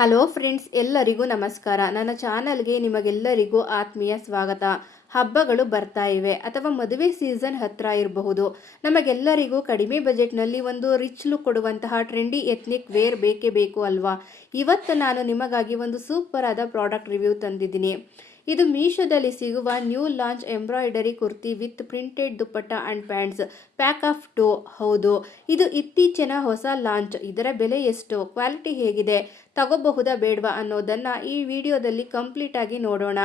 Hello friends, ಎಲ್ಲರಿಗೂ ನಮಸ್ಕಾರ. ನನ್ನ ಚಾನಲ್ಗೆ ನಿಮಗೆಲ್ಲರಿಗೂ ಆತ್ಮೀಯ ಸ್ವಾಗತ. ಹಬ್ಬಗಳು ಬರ್ತಾ ಇವೆ ಅಥವಾ ಮದುವೆ ಸೀಸನ್ ಹತ್ರ ಇರಬಹುದು. ನಮಗೆಲ್ಲರಿಗೂ ಕಡಿಮೆ ಬಜೆಟ್ನಲ್ಲಿ ಒಂದು ರಿಚ್ ಲುಕ್ ಕೊಡುವಂತಹ ಟ್ರೆಂಡಿ ಎಥ್ನಿಕ್ ವೇರ್ ಬೇಕೇ ಬೇಕು ಅಲ್ವಾ. ಇವತ್ತು ನಾನು ನಿಮಗಾಗಿ ಒಂದು ಸೂಪರ್ ಆದ ಪ್ರಾಡಕ್ಟ್ ರಿವ್ಯೂ ತಂದಿದ್ದೀನಿ. ಇದು ಮೀಶೋದಲ್ಲಿ ಸಿಗುವ new launch embroidery kurti with printed dupatta and pants pack of 2. ಹೌದು, ಇದು ಇತ್ತೀಚಿನ ಹೊಸ ಲಾಂಚ್. ಇದರ ಬೆಲೆ ಎಷ್ಟು, ಕ್ವಾಲಿಟಿ ಹೇಗಿದೆ, ತಗೋಬಹುದಾ ಬೇಡವಾ ಅನ್ನೋದನ್ನ ಈ ವಿಡಿಯೋದಲ್ಲಿ ಕಂಪ್ಲೀಟ್ ಆಗಿ ನೋಡೋಣ.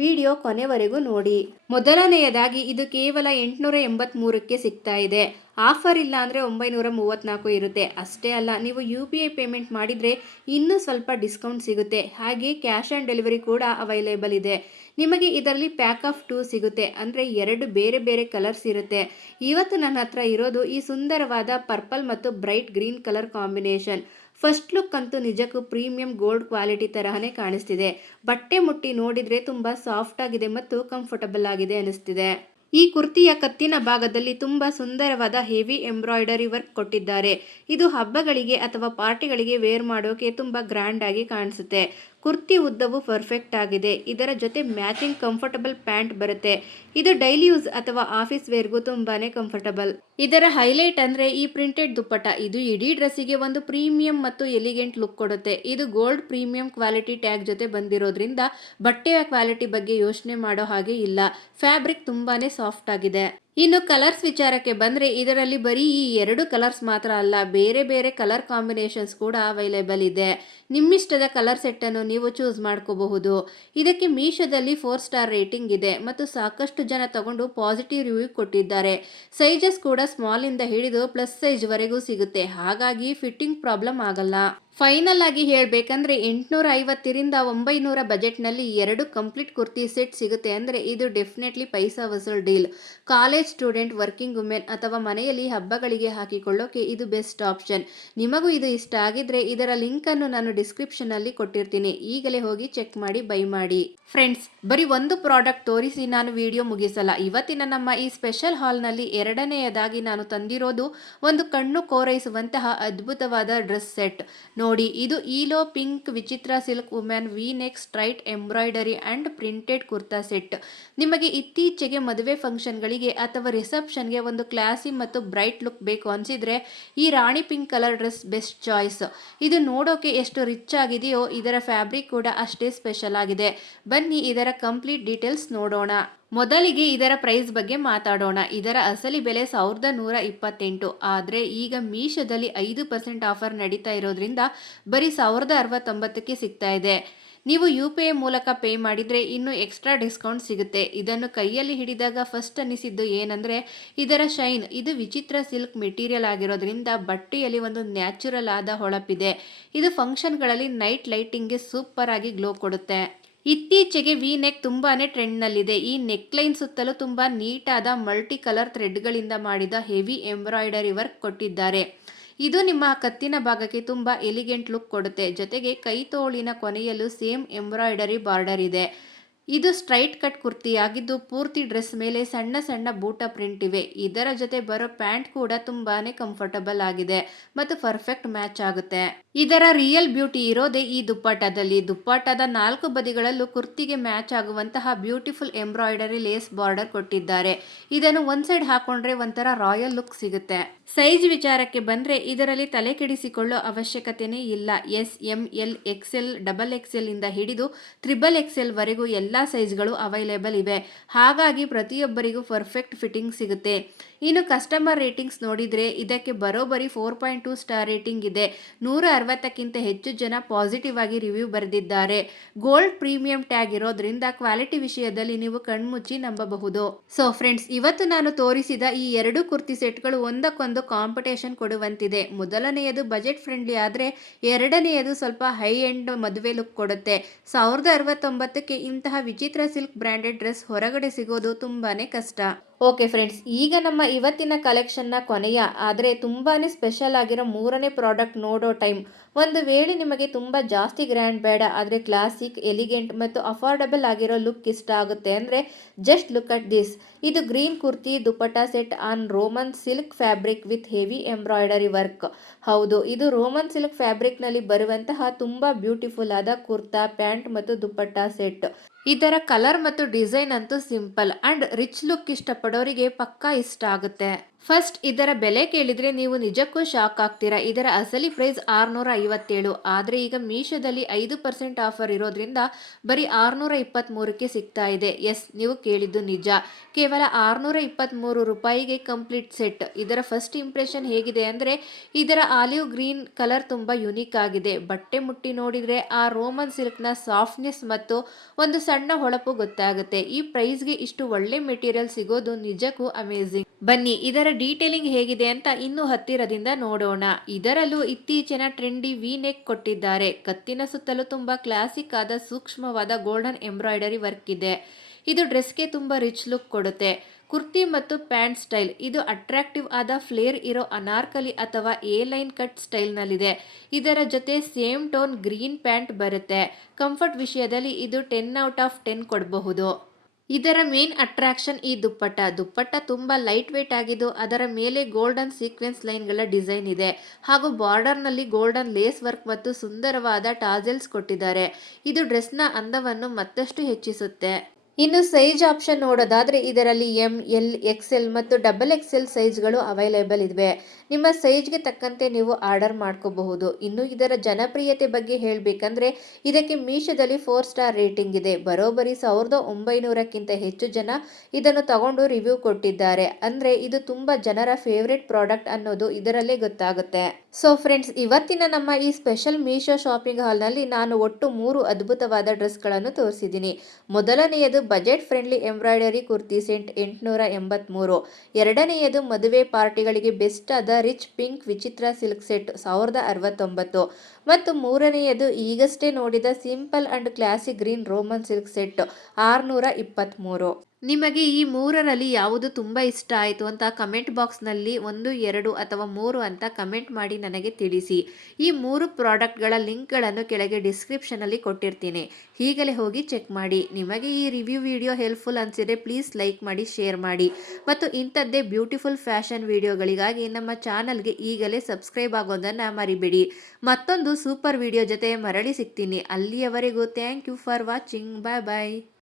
ವಿಡಿಯೋ ಕೊನೆವರೆಗೂ ನೋಡಿ. ಮೊದಲನೆಯದಾಗಿ ಇದು ಕೇವಲ 883ಕ್ಕೆ ಸಿಗ್ತಾ ಇದೆ. ಆಫರ್ ಇಲ್ಲ ಅಂದರೆ 934 ಇರುತ್ತೆ. ಅಷ್ಟೇ ಅಲ್ಲ, ನೀವು UPI ಪೇಮೆಂಟ್ ಮಾಡಿದರೆ ಇನ್ನೂ ಸ್ವಲ್ಪ ಡಿಸ್ಕೌಂಟ್ ಸಿಗುತ್ತೆ. ಹಾಗೆ ಕ್ಯಾಶ್ ಆನ್ ಡೆಲಿವರಿ ಕೂಡ ಅವೈಲೇಬಲ್ ಇದೆ. ನಿಮಗೆ ಇದರಲ್ಲಿ ಪ್ಯಾಕ್ ಆಫ್ 2 ಸಿಗುತ್ತೆ, ಅಂದರೆ 2 ಬೇರೆ ಬೇರೆ ಕಲರ್ಸ್ ಇರುತ್ತೆ. ಇವತ್ತು ನನ್ನ ಹತ್ರ ಇರೋದು ಈ ಸುಂದರವಾದ ಪರ್ಪಲ್ ಮತ್ತು bright green colour combination. First look ಅಂತೂ ನಿಜಕ್ಕೂ ಪ್ರೀಮಿಯಂ ಗೋಲ್ಡ್ ಕ್ವಾಲಿಟಿ ತರಹನೇ ಕಾಣಿಸ್ತಿದೆ. ಬಟ್ಟೆ ಮುಟ್ಟಿ ನೋಡಿದರೆ ತುಂಬ ಸಾಫ್ಟ್ ಆಗಿದೆ ಮತ್ತು ಕಂಫರ್ಟಬಲ್ ಆಗಿದೆ ಅನಿಸ್ತಿದೆ. ಈ ಕುರ್ತಿಯ ಕತ್ತಿನ ಭಾಗದಲ್ಲಿ ತುಂಬ ಸುಂದರವಾದ ಹೆವಿ ಎಂಬ್ರಾಯ್ಡರಿ ವರ್ಕ್ ಕೊಟ್ಟಿದ್ದಾರೆ. ಇದು ಹಬ್ಬಗಳಿಗೆ ಅಥವಾ ಪಾರ್ಟಿಗಳಿಗೆ ವೇರ್ ಮಾಡೋಕೆ ತುಂಬ ಗ್ರ್ಯಾಂಡ್ ಆಗಿ ಕಾಣಿಸುತ್ತೆ. ಕುರ್ತಿ ಉದ್ದವು ಪರ್ಫೆಕ್ಟ್ ಆಗಿದೆ. ಇದರ ಜೊತೆ ಮ್ಯಾಚಿಂಗ್ ಕಂಫರ್ಟಬಲ್ ಪ್ಯಾಂಟ್ ಬರುತ್ತೆ. ಇದು ಡೈಲಿ ಯೂಸ್ ಅಥವಾ ಆಫೀಸ್ ವೇರ್ಗೂ ತುಂಬಾನೇ ಕಂಫರ್ಟಬಲ್. ಇದರ ಹೈಲೈಟ್ ಅಂದರೆ ಈ ಪ್ರಿಂಟೆಡ್ ದುಪ್ಪಟ್ಟ. ಇದು ಇಡೀ ಡ್ರೆಸ್ಸಿಗೆ ಒಂದು ಪ್ರೀಮಿಯಂ ಮತ್ತು ಎಲಿಗೆಂಟ್ ಲುಕ್ ಕೊಡುತ್ತೆ. ಇದು ಗೋಲ್ಡ್ ಪ್ರೀಮಿಯಂ ಕ್ವಾಲಿಟಿ ಟ್ಯಾಗ್ ಜೊತೆ ಬಂದಿರೋದ್ರಿಂದ ಬಟ್ಟೆಯ ಕ್ವಾಲಿಟಿ ಬಗ್ಗೆ ಯೋಚನೆ ಮಾಡೋ ಹಾಗೆ ಇಲ್ಲ. ಫ್ಯಾಬ್ರಿಕ್ ತುಂಬಾನೇ ಸಾಫ್ಟ್ ಆಗಿದೆ. ಇನ್ನು ಕಲರ್ಸ್ ವಿಚಾರಕ್ಕೆ ಬಂದರೆ ಇದರಲ್ಲಿ ಬರೀ ಈ 2 ಕಲರ್ಸ್ ಮಾತ್ರ ಅಲ್ಲ, ಬೇರೆ ಬೇರೆ ಕಲರ್ ಕಾಂಬಿನೇಷನ್ಸ್ ಕೂಡ ಅವೈಲೇಬಲ್ ಇದೆ. ನಿಮ್ಮಿಷ್ಟದ ಕಲರ್ ಸೆಟ್ಟನ್ನು ನೀವು ಚೂಸ್ ಮಾಡ್ಕೋಬಹುದು. ಇದಕ್ಕೆ ಮೀಶೋದಲ್ಲಿ 4 ಸ್ಟಾರ್ ರೇಟಿಂಗ್ ಇದೆ ಮತ್ತು ಸಾಕಷ್ಟು ಜನ ತಗೊಂಡು ಪಾಸಿಟಿವ್ ರಿವ್ಯೂ ಕೊಟ್ಟಿದ್ದಾರೆ. ಸೈಜಸ್ ಕೂಡ ಸ್ಮಾಲ್ ಇಂದ ಹಿಡಿದು ಪ್ಲಸ್ ಸೈಜ್ ವರೆಗೂ ಸಿಗುತ್ತೆ. ಹಾಗಾಗಿ ಫಿಟ್ಟಿಂಗ್ ಪ್ರಾಬ್ಲಮ್ ಆಗಲ್ಲ. ಫೈನಲ್ ಆಗಿ ಹೇಳಬೇಕಂದ್ರೆ 850ರಿಂದ 900 ಬಜೆಟ್ನಲ್ಲಿ 2 ಕಂಪ್ಲೀಟ್ ಕುರ್ತಿ ಸೆಟ್ ಸಿಗುತ್ತೆ ಅಂದರೆ ಇದು ಡೆಫಿನೆಟ್ಲಿ ಪೈಸಾ ವಸೂಲ್ deal. College student, working women ಅಥವಾ ಮನೆಯಲ್ಲಿ ಹಬ್ಬಗಳಿಗೆ ಹಾಕಿಕೊಳ್ಳೋಕೆ ಇದು ಬೆಸ್ಟ್ ಆಪ್ಷನ್. ನಿಮಗೂ ಇದು ಇಷ್ಟ ಆಗಿದ್ರೆ ಇದರ ಲಿಂಕನ್ನು ನಾನು ಡಿಸ್ಕ್ರಿಪ್ಷನಲ್ಲಿ ಕೊಟ್ಟಿರ್ತೀನಿ. ಈಗಲೇ ಹೋಗಿ ಚೆಕ್ ಮಾಡಿ ಬೈ ಮಾಡಿ. ಫ್ರೆಂಡ್ಸ್, ಬರೀ ಒಂದು ಪ್ರಾಡಕ್ಟ್ ತೋರಿಸಿ ನಾನು ವಿಡಿಯೋ ಮುಗಿಸಲ್ಲ. ಇವತ್ತಿನ ನಮ್ಮ ಈ ಸ್ಪೆಷಲ್ ಹಾಲ್ನಲ್ಲಿ ಎರಡನೆಯದಾಗಿ ನಾನು ತಂದಿರೋದು ಒಂದು ಕಣ್ಣು ಕೋರೈಸುವಂತಹ ಅದ್ಭುತವಾದ ಡ್ರೆಸ್ ಸೆಟ್. ನೋಡಿ, ಇದು yellow pink Vichitra silk women V neck straight embroidery and printed kurta set. ನಿಮಗೆ ಇತ್ತೀಚೆಗೆ ಮದುವೆ ಫಂಕ್ಷನ್ಗಳಿಗೆ ಅಥವಾ ರಿಸೆಪ್ಷನ್ಗೆ ಒಂದು ಕ್ಲಾಸಿ ಮತ್ತು ಬ್ರೈಟ್ ಲುಕ್ ಬೇಕು ಅನಿಸಿದ್ರೆ ಈ ರಾಣಿ pink colour dress best choice. ಇದು ನೋಡೋಕೆ ಎಷ್ಟು ರಿಚ್ ಆಗಿದೆಯೋ ಇದರ ಫ್ಯಾಬ್ರಿಕ್ ಕೂಡ ಅಷ್ಟೇ ಸ್ಪೆಷಲ್ ಆಗಿದೆ. ಬನ್ನಿ ಇದರ ಕಂಪ್ಲೀಟ್ ಡೀಟೇಲ್ಸ್ ನೋಡೋಣ. ಮೊದಲಿಗೆ ಇದರ ಪ್ರೈಸ್ ಬಗ್ಗೆ ಮಾತಾಡೋಣ. ಇದರ ಅಸಲಿ ಬೆಲೆ 1128. ಆದರೆ ಈಗ ಮೀಶೋದಲ್ಲಿ 5% ಆಫರ್ ನಡೀತಾ ಇರೋದ್ರಿಂದ ಬರೀ 1069ಕ್ಕೆ ಸಿಗ್ತಾ ಇದೆ. ನೀವು UPI ಮೂಲಕ ಪೇ ಮಾಡಿದರೆ ಇನ್ನೂ ಎಕ್ಸ್ಟ್ರಾ ಡಿಸ್ಕೌಂಟ್ ಸಿಗುತ್ತೆ. ಇದನ್ನು ಕೈಯಲ್ಲಿ ಹಿಡಿದಾಗ ಫಸ್ಟ್ ಅನಿಸಿದ್ದು ಏನಂದರೆ ಇದರ ಶೈನ್. ಇದು ವಿಚಿತ್ರ ಸಿಲ್ಕ್ ಮೆಟೀರಿಯಲ್ ಆಗಿರೋದ್ರಿಂದ ಬಟ್ಟೆಯಲ್ಲಿ ಒಂದು ನ್ಯಾಚುರಲ್ ಆದ ಹೊಳಪಿದೆ. ಇದು ಫಂಕ್ಷನ್ಗಳಲ್ಲಿ ನೈಟ್ ಲೈಟಿಂಗ್ಗೆ ಸೂಪರ್ ಆಗಿ ಗ್ಲೋ ಕೊಡುತ್ತೆ. ಇತ್ತೀಚೆಗೆ ವಿ ನೆಕ್ ತುಂಬಾನೇ ಟ್ರೆಂಡ್ನಲ್ಲಿದೆ. ಈ ನೆಕ್ಲೈನ್ ಸುತ್ತಲೂ ತುಂಬಾ ನೀಟಾದ ಮಲ್ಟಿ ಕಲರ್ ಥ್ರೆಡ್ಗಳಿಂದ ಮಾಡಿದ ಹೆವಿ ಎಂಬ್ರಾಯ್ಡರಿ ವರ್ಕ್ ಕೊಟ್ಟಿದ್ದಾರೆ. ಇದು ನಿಮ್ಮ ಕತ್ತಿನ ಭಾಗಕ್ಕೆ ತುಂಬಾ ಎಲಿಗೆಂಟ್ ಲುಕ್ ಕೊಡುತ್ತೆ. ಜೊತೆಗೆ ಕೈ ತೋಳಿನ ಕೊನೆಯಲ್ಲೂ ಸೇಮ್ ಎಂಬ್ರಾಯ್ಡರಿ ಬಾರ್ಡರ್ ಇದೆ. ಇದು ಸ್ಟ್ರೈಟ್ ಕಟ್ ಕುರ್ತಿಯಾಗಿದ್ದು ಪೂರ್ತಿ ಡ್ರೆಸ್ ಮೇಲೆ ಸಣ್ಣ ಸಣ್ಣ ಬೂಟ ಪ್ರಿಂಟ್ ಇವೆ. ಇದರ ಜೊತೆ ಬರೋ ಪ್ಯಾಂಟ್ ಕೂಡ ತುಂಬಾನೇ ಕಂಫರ್ಟಬಲ್ ಆಗಿದೆ ಮತ್ತು ಪರ್ಫೆಕ್ಟ್ ಮ್ಯಾಚ್ ಆಗುತ್ತೆ. ಇದರ ರಿಯಲ್ ಬ್ಯೂಟಿ ಇರೋದೇ ಈ ದುಪ್ಪಟ್ಟದಲ್ಲಿ. ದುಪ್ಪಟ್ಟದ 4 ಬದಿಗಳಲ್ಲೂ ಕುರ್ತಿಗೆ ಮ್ಯಾಚ್ ಆಗುವಂತಹ ಬ್ಯೂಟಿಫುಲ್ ಎಂಬ್ರಾಯ್ಡರಿ ಲೇಸ್ ಬಾರ್ಡರ್ ಕೊಟ್ಟಿದ್ದಾರೆ. ಇದನ್ನು ಒಂದ್ ಸೈಡ್ ಹಾಕೊಂಡ್ರೆ ಒಂಥರ ರಾಯಲ್ ಲುಕ್ ಸಿಗುತ್ತೆ. ಸೈಜ್ ವಿಚಾರಕ್ಕೆ ಬಂದ್ರೆ ಇದರಲ್ಲಿ ತಲೆ ಕೆಡಿಸಿಕೊಳ್ಳೋ ಅವಶ್ಯಕತೆನೇ ಇಲ್ಲ. SML XL XXL ಇಂದ ಹಿಡಿದು XXL ವರೆಗೂ ಎಲ್ಲ ಸೈಜ್ಗಳು ಅವೈಲೇಬಲ್ ಇವೆ. ಹಾಗಾಗಿ ಪ್ರತಿಯೊಬ್ಬರಿಗೂ ಪರ್ಫೆಕ್ಟ್ ಫಿಟ್ಟಿಂಗ್ ಸಿಗುತ್ತೆ. ಇನ್ನು ಕಸ್ಟಮರ್ ರೇಟಿಂಗ್ಸ್ ನೋಡಿದರೆ ಇದಕ್ಕೆ ಬರೋಬ್ಬರಿ 4.2 ಸ್ಟಾರ್ ರೇಟಿಂಗ್ ಇದೆ. 160ಕ್ಕಿಂತ ಹೆಚ್ಚು ಜನ ಪಾಸಿಟಿವ್ ಆಗಿ ರಿವ್ಯೂ ಬರೆದಿದ್ದಾರೆ. ಗೋಲ್ಡ್ ಪ್ರೀಮಿಯಂ ಟ್ಯಾಗ್ ಇರೋದ್ರಿಂದ ಕ್ವಾಲಿಟಿ ವಿಷಯದಲ್ಲಿ ನೀವು ಕಣ್ಮುಚ್ಚಿ ನಂಬಬಹುದು. ಸೊ ಫ್ರೆಂಡ್ಸ್, ಇವತ್ತು ನಾನು ತೋರಿಸಿದ ಈ 2 ಕುರ್ತಿ ಸೆಟ್ಗಳು ಒಂದಕ್ಕೊಂದು ಕಾಂಪಿಟೇಷನ್ ಕೊಡುವಂತಿದೆ. ಮೊದಲನೆಯದು ಬಜೆಟ್ ಫ್ರೆಂಡ್ಲಿ ಆದರೆ ಎರಡನೆಯದು ಸ್ವಲ್ಪ ಹೈ ಎಂಡ್ ಮದುವೆ ಲುಕ್ ಕೊಡುತ್ತೆ. 1069ಕ್ಕೆ ಇಂತಹ ವಿಚಿತ್ರ ಸಿಲ್ಕ್ ಬ್ರ್ಯಾಂಡೆಡ್ ಡ್ರೆಸ್ ಹೊರಗಡೆ ಸಿಗೋದು ತುಂಬಾನೇ ಕಷ್ಟ. ಓಕೆ ಫ್ರೆಂಡ್ಸ್, ಈಗ ನಮ್ಮ ಇವತ್ತಿನ ಕಲೆಕ್ಷನ್ನ ಕೊನೆಯ ಆದರೆ ತುಂಬಾ ಸ್ಪೆಷಲ್ ಆಗಿರೋ ಮೂರನೇ ಪ್ರಾಡಕ್ಟ್ ನೋಡೋ ಟೈಮ್. ಒಂದು ವೇಳೆ ನಿಮಗೆ ತುಂಬ ಜಾಸ್ತಿ ಗ್ರ್ಯಾಂಡ್ ಬೇಡ, ಆದರೆ ಕ್ಲಾಸಿಕ್, ಎಲಿಗೆಂಟ್ ಮತ್ತು ಅಫೋರ್ಡಬಲ್ ಆಗಿರೋ ಲುಕ್ ಇಷ್ಟ ಆಗುತ್ತೆ ಅಂದರೆ ಜಸ್ಟ್ ಲುಕ್ ಅಟ್ ದಿಸ್. ಇದು green kurti dupatta set on Roman silk fabric with heavy embroidery work. ಹೌದು, ಇದು ರೋಮನ್ ಸಿಲ್ಕ್ ಫ್ಯಾಬ್ರಿಕ್ನಲ್ಲಿ ಬರುವಂತಹ ತುಂಬ ಬ್ಯೂಟಿಫುಲ್ ಆದ ಕುರ್ತಾ, ಪ್ಯಾಂಟ್ ಮತ್ತು ದುಪಟ್ಟಾ ಸೆಟ್. ಇದರ ಕಲರ್ ಮತ್ತು ಡಿಸೈನ್ ಅಂತೂ ಸಿಂಪಲ್ ಅಂಡ್ ರಿಚ್ ಲುಕ್ ಇಷ್ಟಪಡೋರಿಗೆ ಪಕ್ಕಾ ಇಷ್ಟ ಆಗುತ್ತೆ. ಫಸ್ಟ್ ಇದರ ಬೆಲೆ ಕೇಳಿದ್ರೆ ನೀವು ನಿಜಕ್ಕೂ ಶಾಕ್ ಆಗ್ತೀರಾ. ಇದರ ಅಸಲಿ ಪ್ರೈಸ್ 657, ಆದರೆ ಈಗ ಮೀಶೋದಲ್ಲಿ 5% ಆಫರ್ ಇರೋದ್ರಿಂದ ಬರೀ 623ಕ್ಕೆ ಸಿಗ್ತಾ ಇದೆ. ಎಸ್, ನೀವು ಕೇಳಿದ್ದು ನಿಜ. ಕೇವಲ 623 ರೂಪಾಯಿಗೆ ಕಂಪ್ಲೀಟ್ ಸೆಟ್. ಇದರ ಫಸ್ಟ್ ಇಂಪ್ರೆಷನ್ ಹೇಗಿದೆ ಅಂದರೆ ಇದರ ಆಲಿವ್ ಗ್ರೀನ್ ಕಲರ್ ತುಂಬ ಯುನೀಕ್ ಆಗಿದೆ. ಬಟ್ಟೆ ಮುಟ್ಟಿ ನೋಡಿದರೆ ಆ ರೋಮನ್ ಸಿಲ್ಕ್ನ ಸಾಫ್ಟ್ನೆಸ್ ಮತ್ತು ಒಂದು ಸಣ್ಣ ಹೊಳಪು ಗೊತ್ತಾಗುತ್ತೆ. ಈ ಪ್ರೈಸ್ಗೆ ಇಷ್ಟು ಒಳ್ಳೆ ಮೆಟೀರಿಯಲ್ ಸಿಗೋದು ನಿಜಕ್ಕೂ ಅಮೇಝಿಂಗ್. ಬನ್ನಿ ಇದರ ಡೀಟೇಲಿಂಗ್ ಹೇಗಿದೆ ಅಂತ ಇನ್ನೂ ಹತ್ತಿರದಿಂದ ನೋಡೋಣ. ಇದರಲ್ಲೂ ಇತ್ತೀಚಿನ ಟ್ರೆಂಡಿ ವಿ ನೆಕ್ ಕೊಟ್ಟಿದ್ದಾರೆ. ಕತ್ತಿನ ಸುತ್ತಲೂ ತುಂಬಾ ಕ್ಲಾಸಿಕ್ ಆದ ಸೂಕ್ಷ್ಮವಾದ ಗೋಲ್ಡನ್ ಎಂಬ್ರಾಯ್ಡರಿ ವರ್ಕ್ ಇದೆ. ಇದು ಡ್ರೆಸ್ಗೆ ತುಂಬಾ ರಿಚ್ ಲುಕ್ ಕೊಡುತ್ತೆ. ಕುರ್ತಿ ಮತ್ತು ಪ್ಯಾಂಟ್ ಸ್ಟೈಲ್. ಇದು ಅಟ್ರಾಕ್ಟಿವ್ ಆದ ಫ್ಲೇರ್ ಇರೋ ಅನಾರ್ಕಲಿ ಅಥವಾ ಎ ಲೈನ್ ಕಟ್ ಸ್ಟೈಲ್ನಲ್ಲಿದೆ. ಇದರ ಜೊತೆ ಸೇಮ್ ಟೋನ್ ಗ್ರೀನ್ ಪ್ಯಾಂಟ್ ಬರುತ್ತೆ. ಕಂಫರ್ಟ್ ವಿಷಯದಲ್ಲಿ ಇದು 10/10 ಕೊಡಬಹುದು. ಇದರ ಮೇನ್ ಅಟ್ರಾಕ್ಷನ್ ಈ ದುಪ್ಪಟ್ಟ ತುಂಬಾ ಲೈಟ್ ವೇಟ್ ಆಗಿದ್ದು ಅದರ ಮೇಲೆ ಗೋಲ್ಡನ್ ಸೀಕ್ವೆನ್ಸ್ ಲೈನ್ಗಳ ಡಿಸೈನ್ ಇದೆ ಹಾಗೂ ಬಾರ್ಡರ್ನಲ್ಲಿ ಗೋಲ್ಡನ್ ಲೇಸ್ ವರ್ಕ್ ಮತ್ತು ಸುಂದರವಾದ ಟಾಜೆಲ್ಸ್ ಕೊಟ್ಟಿದ್ದಾರೆ. ಇದು ಡ್ರೆಸ್ನ ಅಂದವನ್ನು ಮತ್ತಷ್ಟು ಹೆಚ್ಚಿಸುತ್ತೆ. ಇನ್ನು ಸೈಜ್ ಆಪ್ಷನ್ ನೋಡೋದಾದ್ರೆ ಇದರಲ್ಲಿ ಎಂ, ಎಲ್, ಎಕ್ಸೆಲ್ ಮತ್ತು XXL ಸೈಜ್ಗಳು ಅವೈಲೇಬಲ್ ಇವೆ. ನಿಮ್ಮ ಸೈಜ್ಗೆ ತಕ್ಕಂತೆ ನೀವು ಆರ್ಡರ್ ಮಾಡ್ಕೋಬಹುದು. ಇನ್ನು ಇದರ ಜನಪ್ರಿಯತೆ ಬಗ್ಗೆ ಹೇಳಬೇಕಂದ್ರೆ ಇದಕ್ಕೆ ಮೀಶೋದಲ್ಲಿ 4 ಸ್ಟಾರ್ ರೇಟಿಂಗ್ ಇದೆ. ಬರೋಬ್ಬರಿ 1900ಕ್ಕಿಂತ ಹೆಚ್ಚು ಜನ ಇದನ್ನು ತಗೊಂಡು ರಿವ್ಯೂ ಕೊಟ್ಟಿದ್ದಾರೆ. ಅಂದ್ರೆ ಇದು ತುಂಬಾ ಜನರ ಫೇವ್ರೆಟ್ ಪ್ರಾಡಕ್ಟ್ ಅನ್ನೋದು ಇದರಲ್ಲೇ ಗೊತ್ತಾಗುತ್ತೆ. ಸೊ ಫ್ರೆಂಡ್ಸ್, ಇವತ್ತಿನ ನಮ್ಮ ಈ ಸ್ಪೆಷಲ್ ಮೀಶೋ ಶಾಪಿಂಗ್ ಹಾಲ್ನಲ್ಲಿ ನಾನು ಒಟ್ಟು 3 ಅದ್ಭುತವಾದ ಡ್ರೆಸ್ಗಳನ್ನು ತೋರಿಸಿದ್ದೀನಿ. ಮೊದಲನೆಯದು budget friendly embroidery kurti set 883. ಎರಡನೆಯದು ಮದುವೆ ಪಾರ್ಟಿಗಳಿಗೆ ಬೆಸ್ಟ್ ಆದ rich pink Vichitra silk set 1069. ಮತ್ತು ಮೂರನೆಯದು ಈಗಷ್ಟೇ ನೋಡಿದ simple and classic green Roman silk set 623. ನಿಮಗೆ ಈ ಮೂರರಲ್ಲಿ ಯಾವುದು ತುಂಬ ಇಷ್ಟ ಆಯಿತು ಅಂತ ಕಮೆಂಟ್ ಬಾಕ್ಸ್ನಲ್ಲಿ 1, 2 ಅಥವಾ 3 ಅಂತ ಕಮೆಂಟ್ ಮಾಡಿ ನನಗೆ ತಿಳಿಸಿ. ಈ 3 ಪ್ರಾಡಕ್ಟ್ಗಳ ಲಿಂಕ್ಗಳನ್ನು ಕೆಳಗೆ ಡಿಸ್ಕ್ರಿಪ್ಷನಲ್ಲಿ ಕೊಟ್ಟಿರ್ತೀನಿ. ಈಗಲೇ ಹೋಗಿ ಚೆಕ್ ಮಾಡಿ. ನಿಮಗೆ ಈ ರಿವ್ಯೂ ವಿಡಿಯೋ ಹೆಲ್ಪ್ಫುಲ್ ಅನಿಸಿದರೆ ಪ್ಲೀಸ್ ಲೈಕ್ ಮಾಡಿ, ಶೇರ್ ಮಾಡಿ ಮತ್ತು ಇಂಥದ್ದೇ ಬ್ಯೂಟಿಫುಲ್ ಫ್ಯಾಷನ್ ವಿಡಿಯೋಗಳಿಗಾಗಿ ನಮ್ಮ ಚಾನಲ್ಗೆ ಈಗಲೇ ಸಬ್ಸ್ಕ್ರೈಬ್ ಆಗೋದನ್ನು ಮರಿಬೇಡಿ. ಮತ್ತೊಂದು ಸೂಪರ್ ವಿಡಿಯೋ ಜೊತೆ ಮರಳಿ ಸಿಗ್ತೀನಿ. ಅಲ್ಲಿಯವರೆಗೂ thank you for watching. Bye bye.